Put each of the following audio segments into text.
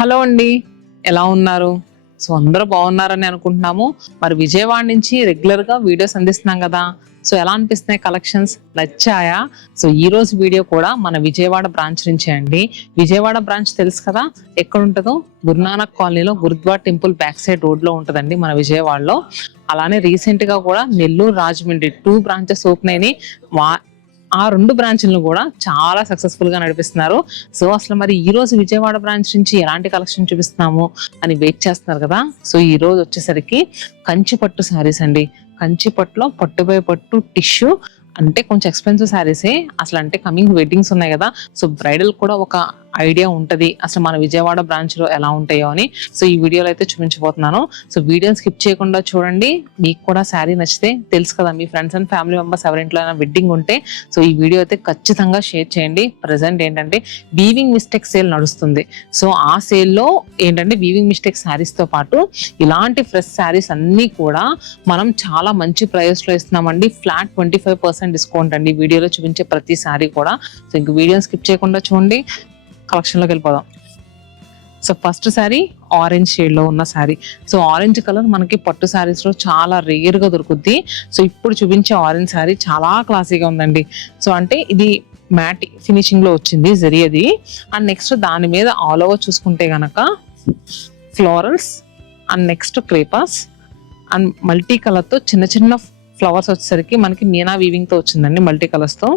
Hello అండి, ఎలా ఉన్నారు? సో అందరూ బాగున్నారని అనుకుంటున్నాము. మరి విజయవాడ నుంచి రెగ్యులర్ గా వీడియోస్ అందిస్తున్నాం కదా. సో ఎలా అనిపిస్తున్నాయి కలెక్షన్స్? నచ్చాయా? సో ఈ రోజు వీడియో కూడా మన విజయవాడ బ్రాంచ్ నుంచే అండి. విజయవాడ బ్రాంచ్ తెలుసు కదా, ఎక్కడ ఉంటుందో? గురునానక్ కాలనీలో Gurudwar temple back side road లో ఉంటుందండి మన విజయవాడలో. అలానే రీసెంట్ గా కూడా నెల్లూరు, రాజమండ్రి 2 బ్రాంచెస్ ఓపెన్ అయినాయి. ఆ 2 బ్రాంచ్లను కూడా చాలా సక్సెస్ఫుల్ గా నడిపిస్తున్నారు. సో అసలు మరి ఈ రోజు విజయవాడ బ్రాంచ్ నుంచి ఎలాంటి కలెక్షన్ చూపిస్తున్నాము అని వెయిట్ చేస్తున్నారు కదా. సో ఈ రోజు వచ్చేసరికి కంచి పట్టు శారీస్ అండి. కంచి పట్టులో పట్టుపై పట్టు టిష్యూ అంటే కొంచెం ఎక్స్పెన్సివ్ శారీసే. అసలు అంటే కమింగ్ వెడ్డింగ్స్ ఉన్నాయి కదా, సో బ్రైడల్ కూడా ఒక ఐడియా ఉంటది అసలు మన విజయవాడ బ్రాంచ్ లో ఎలా ఉంటాయో అని. సో ఈ వీడియోలో అయితే చూపించబోతున్నాను. సో వీడియోని స్కిప్ చేయకుండా చూడండి. మీకు కూడా శారీ నచ్చితే తెలుసు కదా, మీ ఫ్రెండ్స్ అండ్ ఫ్యామిలీ మెంబర్స్ ఎవరింట్లో అయినా వెడ్డింగ్ ఉంటే సో ఈ వీడియో అయితే ఖచ్చితంగా షేర్ చేయండి. ప్రజెంట్ ఏంటంటే వీవింగ్ మిస్టేక్ సేల్ నడుస్తుంది. సో ఆ సేల్లో ఏంటంటే వీవింగ్ మిస్టేక్ శారీస్ తో పాటు ఇలాంటి ఫ్రెష్ శారీస్ అన్ని కూడా మనం చాలా మంచి ప్రైస్ లో ఇస్తున్నామండి. ఫ్లాట్ 25% డిస్కౌంట్ అండి వీడియోలో చూపించే ప్రతి శారీ కూడా. సో ఇంక వీడియోని స్కిప్ చేయకుండా చూడండి, కలెక్షన్ లోకి వెళ్ళిపోదాం. So first sari orange shade లో ఉన్న శారీ. సో ఆరెంజ్ కలర్ మనకి పట్టు శారీస్ లో చాలా రేర్ గా దొరుకుద్ది. సో ఇప్పుడు చూపించే ఆరెంజ్ శారీ చాలా క్లాసీగా ఉందండి. సో అంటే ఇది మ్యాట్ ఫినిషింగ్ లో వచ్చింది జరియది. అండ్ నెక్స్ట్ దాని మీద ఆల్ ఓవర్ చూసుకుంటే గనక florals and next crepes and multi colour తో చిన్న చిన్న ఫ్లవర్స్ వచ్చేసరికి మనకి మీనా వీవింగ్ తో వచ్చిందండి, మల్టీ కలర్స్ తో.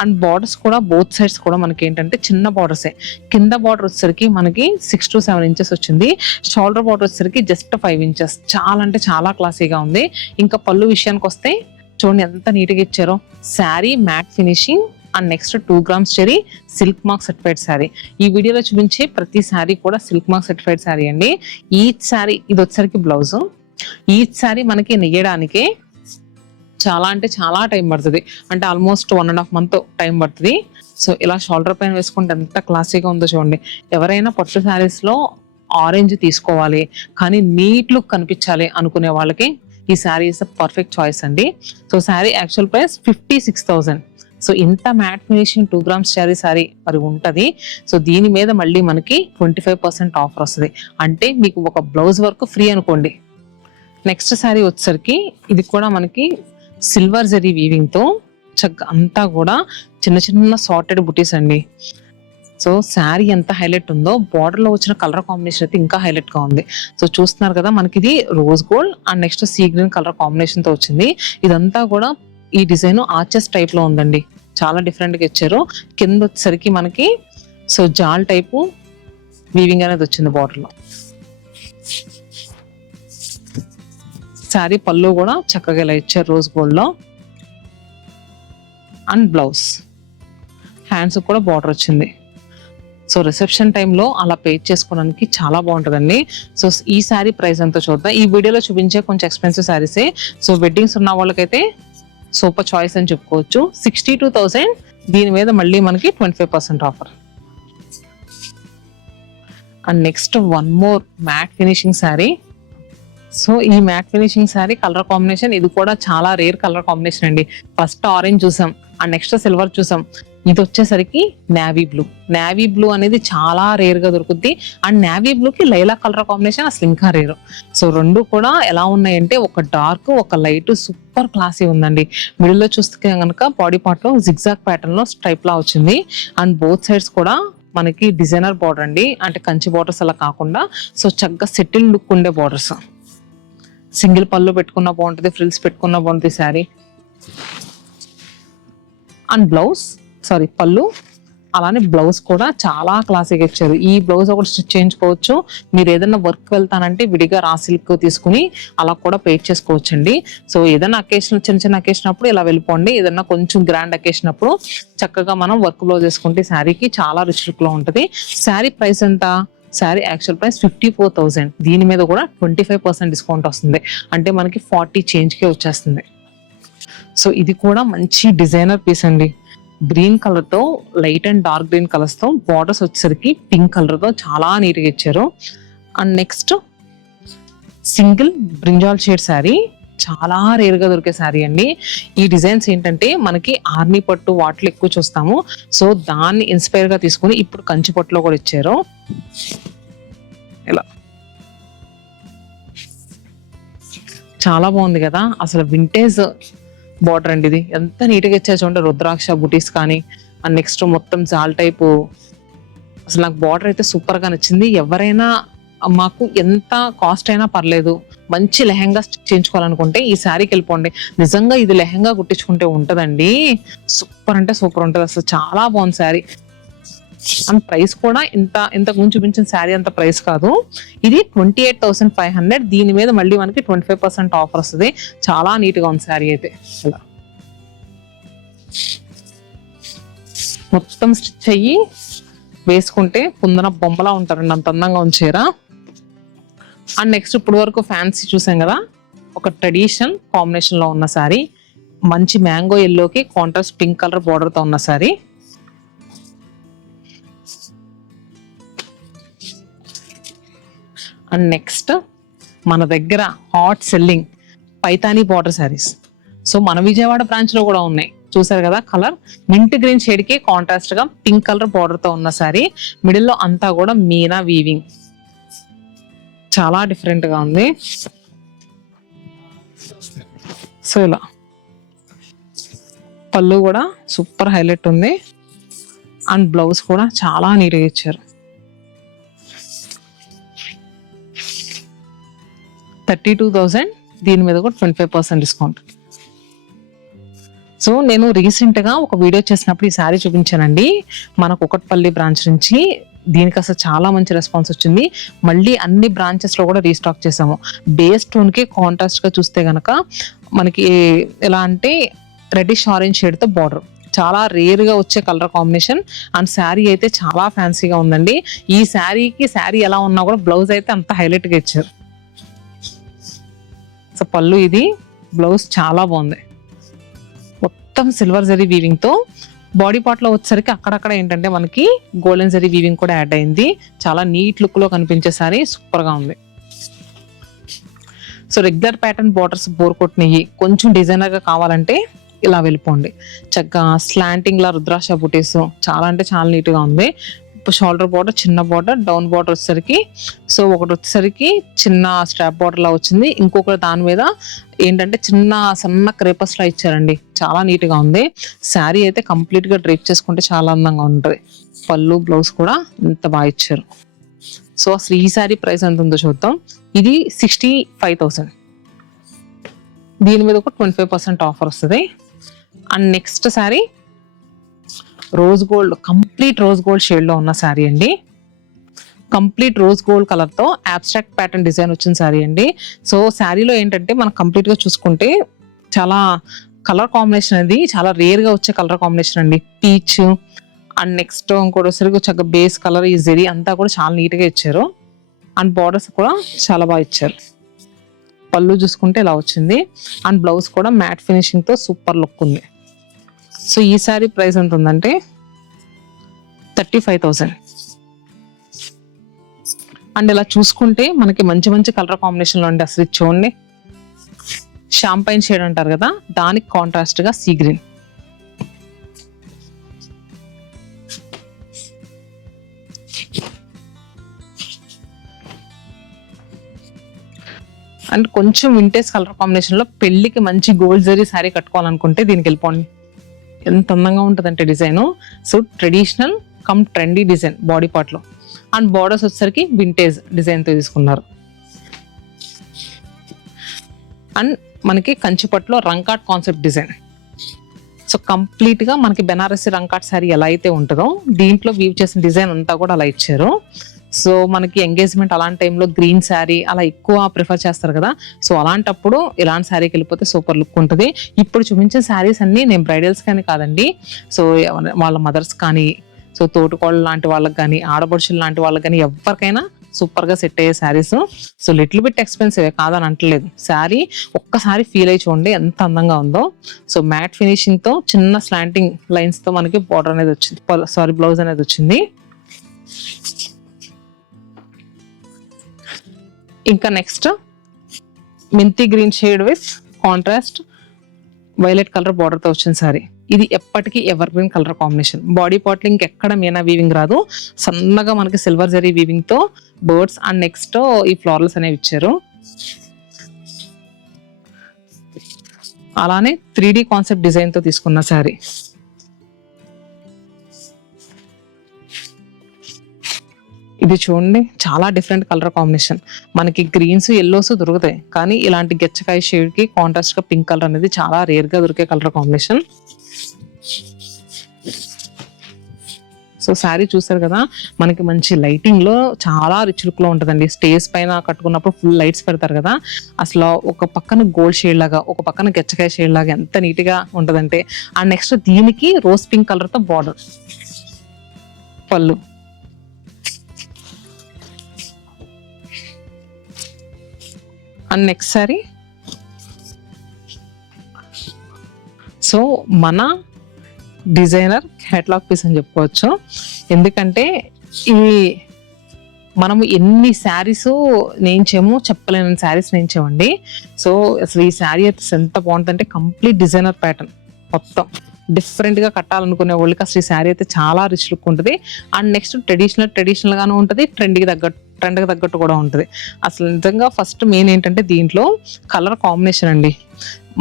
అండ్ బార్డర్స్ కూడా బోత్ సైడ్స్ కూడా మనకి ఏంటంటే చిన్న బార్డర్సే. కింద బార్డర్ వచ్చేసరికి మనకి 6 to 7 ఇంచెస్ వచ్చింది. షోల్డర్ బార్డర్ వచ్చేసరికి జస్ట్ 5 ఇంచెస్. చాలా అంటే చాలా క్లాసీగా ఉంది. ఇంకా పళ్ళు విషయానికి వస్తే చూడండి ఎంత నీట్ గా ఇచ్చారో. Sari matte finishing and next 2 grams cherry silk mark certified sari. ఈ వీడియోలో చూపించే ప్రతి శారీ కూడా సిల్క్ మార్క్ సర్టిఫైడ్ శారీ అండి. ఈచ్ శారీ ఇది వచ్చేసరికి బ్లౌజ్. ఈచ్ శారీ మనకి నెయ్యడానికి చాలా అంటే చాలా టైం పడుతుంది. అంటే ఆల్మోస్ట్ 1.5 month టైం పడుతుంది. సో ఇలా షోల్డర్ పైన వేసుకుంటే ఎంత క్లాసీగా ఉందో చూడండి. ఎవరైనా పట్టు శారీస్ లో ఆరెంజ్ తీసుకోవాలి కానీ నీట్ లుక్ కనిపించాలి అనుకునే వాళ్ళకి ఈ శారీ ఇస్ పర్ఫెక్ట్ చాయిస్ అండి. So sari actual price 56,000. So ఇంత మ్యాట్ ఫినిషింగ్ 2 grams శారీ మరి ఉంటది. సో దీని మీద మళ్ళీ మనకి 25% ఆఫర్ వస్తుంది. అంటే మీకు ఒక బ్లౌజ్ వర్క్ ఫ్రీ అనుకోండి. నెక్స్ట్ శారీ వచ్చేసరికి ఇది కూడా మనకి సిల్వర్ జరీ వీవింగ్ తో చక్కగా అంతా కూడా చిన్న చిన్న సార్టెడ్ బుటీస్ అండి. సో శారీ ఎంత హైలైట్ ఉందో, బార్డర్ లో వచ్చిన కలర్ కాంబినేషన్ అయితే ఇంకా హైలైట్ గా ఉంది. సో చూస్తున్నారు కదా, మనకి ఇది rose gold and next sea green colour combination తో వచ్చింది. ఇదంతా కూడా ఈ డిజైన్ ఆర్చెస్ టైప్ లో ఉందండి, చాలా డిఫరెంట్ గా ఇచ్చారు. కింద వచ్చేసరికి మనకి సో జాల్ టైపు వీవింగ్ అనేది వచ్చింది బార్డర్ లో. శారీ పళ్ళు కూడా చక్కగా ఇలా ఇచ్చారు రోజ్ గోల్డ్ లో. అండ్ బ్లౌజ్ హ్యాండ్స్ కూడా బార్డర్ వచ్చింది. సో రిసెప్షన్ టైంలో అలా పేజ్ చేసుకోవడానికి చాలా బాగుంటుందండి. సో ఈ శారీ ప్రైస్ ఎంతో చూద్దాం. ఈ వీడియోలో చూపించే కొంచెం ఎక్స్పెన్సివ్ శారీసే. సో వెడ్డింగ్స్ ఉన్న వాళ్ళకైతే సూపర్ చాయిస్ అని చెప్పుకోవచ్చు. 62,000. దీని మీద మళ్ళీ మనకి 25% offer. And next one more matte finishing sari. So ఈ matte finishing sari colour combination ఇది కూడా చాలా రేర్ కలర్ కాంబినేషన్ అండి. ఫస్ట్ ఆరెంజ్ చూసాం అండ్ నెక్స్ట్ సిల్వర్ చూసాం. ఇది వచ్చేసరికి నేవీ బ్లూ. నేవీ బ్లూ అనేది చాలా రేర్ గా దొరుకుద్ది. అండ్ నేవీ బ్లూ కి లైలా కలర్ కాంబినేషన్ అసలు ఇంకా రేరు. సో రెండు కూడా ఎలా ఉన్నాయంటే ఒక డార్క్ ఒక లైట్ సూపర్ క్లాసీ ఉందండి. మిడిల్ లో చూస్తే కనుక బాడీ పార్ట్ లో జిగ్జాగ్ ప్యాటర్న్ లో స్ట్రైప్ లా వచ్చింది. అండ్ బోత్ సైడ్స్ కూడా మనకి డిజైనర్ బార్డర్ అండి, అంటే కంచి బార్డర్స్ అలా కాకుండా సో చక్కగా సెటిల్ లుక్ ఉండే బార్డర్స్. సింగిల్ పళ్ళు పెట్టుకున్న బాగుంటుంది, ఫ్రిల్స్ పెట్టుకున్న బాగుంటుంది శారీ. అండ్ బ్లౌజ్ పళ్ళు అలానే బ్లౌజ్ కూడా చాలా క్లాసీగా ఇచ్చారు. ఈ బ్లౌజ్ ఒకటి స్టిచ్ చేయించుకోవచ్చు. మీరు ఏదైనా వర్క్ వెళ్తానంటే విడిగా రా సిల్క్ తీసుకుని అలా కూడా పేజ్ చేసుకోవచ్చు అండి. సో ఏదైనా అకేషన్ చిన్న చిన్న అకేషన్ అప్పుడు ఇలా వెళ్ళిపోండి. ఏదైనా కొంచెం గ్రాండ్ అకేషన్ అప్పుడు చక్కగా మనం వర్క్ బ్లౌజ్ వేసుకుంటే శారీకి చాలా రిచ్ లుక్ లో ఉంటుంది. శారీ ప్రైస్ ఎంత? Sari actual price 54,000. దీని మీద కూడా 25% డిస్కౌంట్ వస్తుంది. అంటే మనకి 40 చేంజ్ కే వచ్చేస్తుంది. సో ఇది కూడా మంచి డిజైనర్ పీస్ అండి. గ్రీన్ కలర్ తో light and dark green colours తో బార్డర్స్ వచ్చేసరికి పింక్ కలర్ తో చాలా నీట్ గా ఇచ్చారు. And next single brinjal shade sari. చాలా రేర్ గా దొరికే శారీ అండి. ఈ డిజైన్స్ ఏంటంటే మనకి ఆర్మీ పట్టు వాటిలో ఎక్కువ చూస్తాము. సో దాన్ని ఇన్స్పైర్ గా తీసుకుని ఇప్పుడు కంచి పట్టులో కూడా ఇచ్చారు. చాలా బాగుంది కదా, అసలు వింటేజ్ బార్డర్ అండి ఇది. ఎంత నీట్గా ఇచ్చారు చూడండి, రుద్రాక్ష బుటీస్ కానీ అండ్ నెక్స్ట్ మొత్తం జాల్ టైపు. అసలు నాకు బార్డర్ అయితే సూపర్ గా నచ్చింది. ఎవరైనా మాకు ఎంత కాస్ట్ అయినా పర్లేదు, మంచి లెహంగా చేయించుకోవాలనుకుంటే ఈ శారీకి వెళ్ళిపోండి. నిజంగా ఇది లెహంగా కుట్టించుకుంటే ఉంటదండి, సూపర్ అంటే సూపర్ ఉంటది. అసలు చాలా బాగుంది శారీ. అండ్ ప్రైస్ కూడా ఇంతకు ముందు చూపించిన శారీ అంత ప్రైస్ కాదు. ఇది 28,500. దీని మీద మళ్ళీ మనకి 25% ఆఫర్ వస్తుంది. చాలా నీట్ గా ఉంది శారీ అయితే. ఇలా మొత్తం స్టిచ్ అయ్యి వేసుకుంటే కుందన బొమ్మలా ఉంటారండి, అంత అందంగా ఉంచారా. అండ్ నెక్స్ట్ ఇప్పుడు వరకు ఫ్యాన్సీ చూసాం కదా, ఒక ట్రెడిషనల్ కాంబినేషన్ లో ఉన్న శారీ, మంచి మ్యాంగో ఎల్లోకి కాంట్రాస్ట్ పింక్ కలర్ బార్డర్ తో ఉన్న శారీ. అండ్ నెక్స్ట్ మన దగ్గర hot selling Paithani border saris. So మన విజయవాడ బ్రాంచ్ లో కూడా ఉన్నాయి, చూసారు కదా. కలర్ మింట్ గ్రీన్ షేడ్ కి కాంట్రాస్ట్ గా పింక్ కలర్ బార్డర్ తో ఉన్న శారీ. మిడిల్ లో అంతా కూడా మీనా వీవింగ్, చాలా డిఫరెంట్ గా ఉంది. సో ఇలా పళ్ళు కూడా సూపర్ హైలైట్ ఉంది. అండ్ బ్లౌజ్ కూడా చాలా నీట్గా ఇచ్చారు. 32,000. దీని మీద కూడా 25% డిస్కౌంట్. సో నేను రీసెంట్ గా ఒక వీడియో చేసినప్పుడు ఈ శారీ చూపించానండి, మన కుకట్పల్లి బ్రాంచ్ నుంచి. దీనికి అసలు చాలా మంచి రెస్పాన్స్ వచ్చింది. మళ్ళీ అన్ని బ్రాంచెస్ లో కూడా రీస్టాక్ చేసాము. బేస్ టోన్ కి కాంట్రాస్ట్ గా చూస్తే గనక మనకి ఎలా అంటే రెడ్డిష్ ఆరెంజ్ షేడ్ తో బార్డర్, చాలా రేర్ గా వచ్చే కలర్ కాంబినేషన్. అండ్ శారీ అయితే చాలా ఫ్యాన్సీగా ఉందండి. ఈ శారీకి శారీ ఎలా ఉన్నా కూడా బ్లౌజ్ అయితే అంత హైలైట్ గా ఇచ్చారు. సో పళ్ళు ఇది, బ్లౌజ్ చాలా బాగుంది. మొత్తం సిల్వర్ జరీ వీవింగ్ తో. బాడీ పార్ట్ లో వచ్చేసరికి అక్కడక్కడ ఏంటంటే మనకి గోల్డెన్ జరీ వీవింగ్ కూడా యాడ్ అయింది. చాలా నీట్ లుక్ లో కనిపించే సారీ, సూపర్ గా ఉంది. So regular pattern borders bore కొట్టినవి, కొంచెం డిజైనర్ గా కావాలంటే ఇలా వెళ్ళిపోండి. చక్కగా స్లాంటింగ్ లా రుద్రాక్ష బుటీస్, చాలా అంటే చాలా నీట్ గా ఉంది. షోల్డర్ బార్డర్, చిన్న బార్డర్, డౌన్ బార్డర్ వచ్చేసరికి, సో ఒకటి వచ్చేసరికి చిన్న స్ట్రాప్ బార్డర్ లా వచ్చింది, ఇంకొకటి దాని మీద ఏంటంటే చిన్న సన్న క్రేపస్ లా ఇచ్చారండి. చాలా నీట్ గా ఉంది. శారీ అయితే కంప్లీట్ గా డ్రేప్ చేసుకుంటే చాలా అందంగా ఉంటుంది. పళ్ళు బ్లౌజ్ కూడా ఇంత బాగా ఇచ్చారు. సో అసలు ఈ శారీ ప్రైస్ ఎంత ఉందో చూద్దాం. ఇది 65,000. దీని మీద ఒక 25% ఆఫర్ వస్తుంది. And next sari rose gold, complete rose gold shade లో ఉన్న శారీ అండి. కంప్లీట్ రోజ్ గోల్డ్ కలర్ తో అబ్స్ట్రాక్ట్ ప్యాటర్న్ డిజైన్ వచ్చిన శారీ అండి. సో శారీలో ఏంటంటే మనం కంప్లీట్ గా చూసుకుంటే చాలా కలర్ కాంబినేషన్ అనేది చాలా రేర్ గా వచ్చే కలర్ కాంబినేషన్ అండి. పీచ్ అండ్ నెక్స్ట్ ఇంకోటి సరిగ్గా చక్కగా బేస్ కలర్, ఈ జెరీ అంతా కూడా చాలా నీట్ గా ఇచ్చారు. అండ్ బార్డర్స్ కూడా చాలా బాగా ఇచ్చారు. పళ్ళు చూసుకుంటే ఇలా వచ్చింది. అండ్ బ్లౌజ్ కూడా మ్యాట్ ఫినిషింగ్ తో సూపర్ లుక్ ఉంది. సో ఈ శారీ ప్రైస్ ఎంత ఉందంటే 35,000. అండ్ ఇలా చూసుకుంటే మనకి మంచి మంచి కలర్ కాంబినేషన్ లో ఉండే అసలు చూడండి, షాంపైన్ షేడ్ అంటారు కదా, దానికి కాంట్రాస్ట్ గా సీ గ్రీన్. అండ్ కొంచెం వింటేజ్ కలర్ కాంబినేషన్ లో పెళ్లికి మంచి గోల్డ్ జరీ శారీ కట్టుకోవాలనుకుంటే దీనికి వెళ్ళిపోండి. ఎంత అందంగా ఉంటుందంటే design. So traditional come trendy design body part లో. అండ్ బార్డర్స్ వచ్చేసరికి వింటేజ్ డిజైన్ తో తీసుకున్నారు. అండ్ మనకి కంచిపట్టులో రంకాట్ కాన్సెప్ట్ డిజైన్. సో కంప్లీట్ గా మనకి బెనారసి రంకాట్ శారీ ఎలా అయితే ఉంటుందో దీంట్లో వీవ్ చేసిన డిజైన్ అంతా కూడా అలా ఇచ్చారు. సో మనకి ఎంగేజ్మెంట్ అలాంటి టైంలో గ్రీన్ శారీ అలా ఎక్కువ ప్రిఫర్ చేస్తారు కదా, సో అలాంటప్పుడు ఇలాంటి శారీకి వెళ్ళిపోతే సూపర్ లుక్ ఉంటుంది. ఇప్పుడు చూపించే శారీస్ అన్ని నేను బ్రైడల్స్ కానీ కాదండి, సో వాళ్ళ మదర్స్ కానీ, సో తోటికోళ్ళ లాంటి వాళ్ళకి కానీ, ఆడపడుచులు లాంటి వాళ్ళకి కానీ ఎవరికైనా సూపర్ గా సెట్ అయ్యే saris. So little bit expensive కాదని అంటలేదు, శారీ ఒక్కసారి ఫీల్ అయ్యి చూడండి ఎంత అందంగా ఉందో. సో మ్యాట్ ఫినిషింగ్ తో చిన్న స్లాంటింగ్ లైన్స్ తో మనకి బార్డర్ అనేది వచ్చింది, సారీ బ్లౌజ్ అనేది వచ్చింది. ఇంకా నెక్స్ట్ మెంతి green shade with contrast violet colour border తో వచ్చిన సారీ. ఇది ఎప్పటికీ ever green colour combination. Body part ఇంక ఎక్కడ మీనా వీవింగ్ రాదు, సన్నగా మనకి సిల్వర్ జరీ వీవింగ్ తో బర్డ్స్ అండ్ నెక్స్ట్ ఈ ఫ్లవర్స్ అనేవి ఇచ్చారు. అలానే 3D కాన్సెప్ట్ డిజైన్ తో తీసుకున్న శారీ. ఇది చూడండి, చాలా డిఫరెంట్ కలర్ కాంబినేషన్. మనకి గ్రీన్స్ ఎల్లోస్ దొరుకుతాయి, కానీ ఇలాంటి గెచ్చకాయ షేడ్ కి కాంట్రాస్ట్ గా పింక్ కలర్ అనేది చాలా రేర్ గా దొరికే కలర్ కాంబినేషన్. సో శారీ చూసారు కదా, మనకి మంచి లైటింగ్ లో చాలా రిచ్ లుక్ లో ఉంటుందండి. స్టేజ్ పైన కట్టుకున్నప్పుడు ఫుల్ లైట్స్ పెడతారు కదా, అసలు ఒక పక్కన గోల్డ్ షేడ్ లాగా, ఒక పక్కన గెచ్చకాయ షేడ్ లాగా ఎంత నీట్ గా ఉంటదంటే. అండ్ నెక్స్ట్ దీనికి రోజ్ పింక్ కలర్ తో బార్డర్, పళ్ళు. And next sorry. సో మన డిజైనర్ క్యాటలాగ్ పీస్ అని చెప్పుకోవచ్చు. ఎందుకంటే ఇవి మనము ఎన్ని శారీస్ నేయించామో చెప్పలేని శారీస్ నేయించామండి. సో అసలు ఈ శారీ అయితే ఎంత బాగుంటుందంటే కంప్లీట్ డిజైనర్ ప్యాటర్న్, మొత్తం డిఫరెంట్ గా కట్టాలనుకునే వాళ్ళకి అసలు ఈ శారీ అయితే చాలా రిచ్ లుక్ ఉంటుంది. అండ్ నెక్స్ట్ ట్రెడిషనల్ గాను ఉంటుంది, ట్రెండ్కి తగ్గట్టు కూడా ఉంటుంది. అసలు నిజంగా ఫస్ట్ మెయిన్ ఏంటంటే దీంట్లో కలర్ కాంబినేషన్ అండి.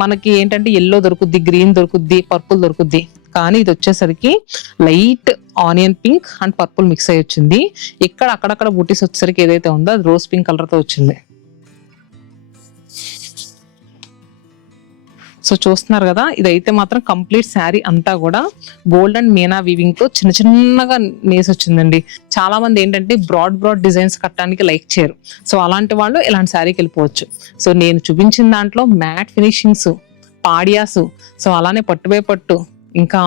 మనకి ఏంటంటే ఎల్లో దొరుకుద్ది, గ్రీన్ దొరుకుద్ది, పర్పుల్ దొరుకుద్ది, కానీ ఇది వచ్చేసరికి light onion pink and purple mix అయ్యి వచ్చింది. ఇక్కడ అక్కడక్కడ బూటీస్ వచ్చేసరికి ఏదైతే ఉందో అది రోజ్ పింక్ కలర్ తో వచ్చింది. సో చూస్తున్నారు కదా, ఇదైతే మాత్రం కంప్లీట్ శారీ అంతా కూడా గోల్డ్ అండ్ మీనా వీవింగ్ తో చిన్నగా నేసి వచ్చిందండి. చాలా మంది ఏంటంటే బ్రాడ్ డిజైన్స్ కట్టడానికి లైక్ చేయరు. సో అలాంటి వాళ్ళు ఇలాంటి శారీకి వెళ్ళిపోవచ్చు. సో నేను చూపించిన దాంట్లో మ్యాట్ ఫినిషింగ్స్, పాడియాస్, సో అలానే పట్టు బై పట్టు, ఇంకా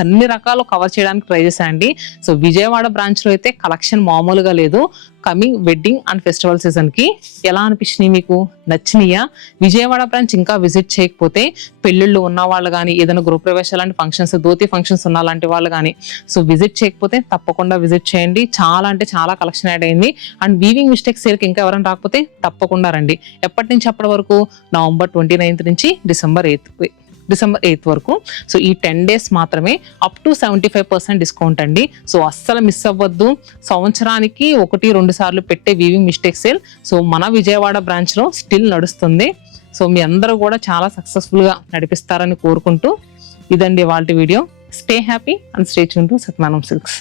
అన్ని రకాలు కవర్ చేయడానికి ట్రై చేశానండి. సో విజయవాడ బ్రాంచ్ లో అయితే కలెక్షన్ మామూలుగా లేదు. Coming wedding and festival season కి ఎలా అనిపించినాయి, మీకు నచ్చినాయా? విజయవాడ బ్రాంచ్ ఇంకా విజిట్ చేయకపోతే, పెళ్ళిళ్ళు ఉన్న వాళ్ళు కానీ, ఏదైనా గృహ ప్రవేశాలు లాంటి ఫంక్షన్స్, ధోతి ఫంక్షన్స్ ఉన్న లాంటి వాళ్ళు కానీ సో విజిట్ చేయకపోతే తప్పకుండా విజిట్ చేయండి. చాలా అంటే చాలా కలెక్షన్ యాడ్ అయింది. అండ్ వీవింగ్ మిస్టేక్స్ సేల్కి ఇంకా ఎవరైనా రాకపోతే తప్పకుండా రండి. ఎప్పటి నుంచి అప్పటి వరకు? నవంబర్ 29 నుంచి డిసెంబర్ 8 వరకు. సో ఈ 10 days మాత్రమే, అప్ టు 75% డిస్కౌంట్ అండి. సో అస్సలు మిస్ అవ్వద్దు. సంవత్సరానికి 1-2 సార్లు పెట్టే వీవింగ్ మిస్టేక్ సేల్ సో మన విజయవాడ బ్రాంచ్ లో స్టిల్ నడుస్తుంది. సో మీ అందరూ కూడా చాలా సక్సెస్ఫుల్ గా నడిపిస్తారని కోరుకుంటూ, ఇదండి వాళ్ళ video. Stay happy and stay tune to Satyanarayana silks.